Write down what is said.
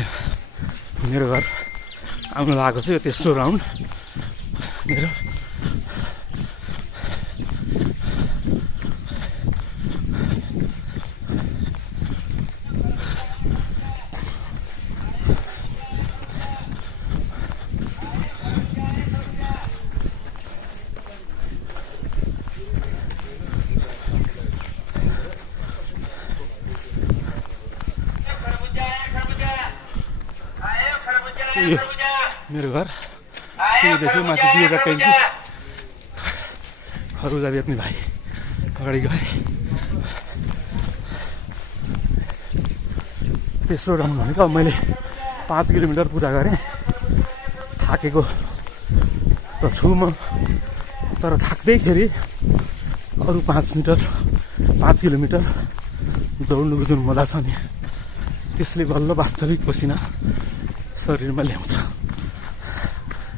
मेरो घर आउनु लागेको छ। यो तेस्रो राउन्ड मेरो। यो मेरो घर देखियो माथि 2000 ट्याङ्की खरबुजा बेच्ने भाइ अगाडि गए। तेस्रो राउन्ड भनेको अब मैले 5 किलोमिटर पुरा गरेँ। थाकेको त छु म, तर थाक्दैखेरि अरू 5 किलोमिटर दौड्नुको जुन मजा छ नि त्यसले बल्ल वास्तविक पसिना शरीरमा ल्याउँछ।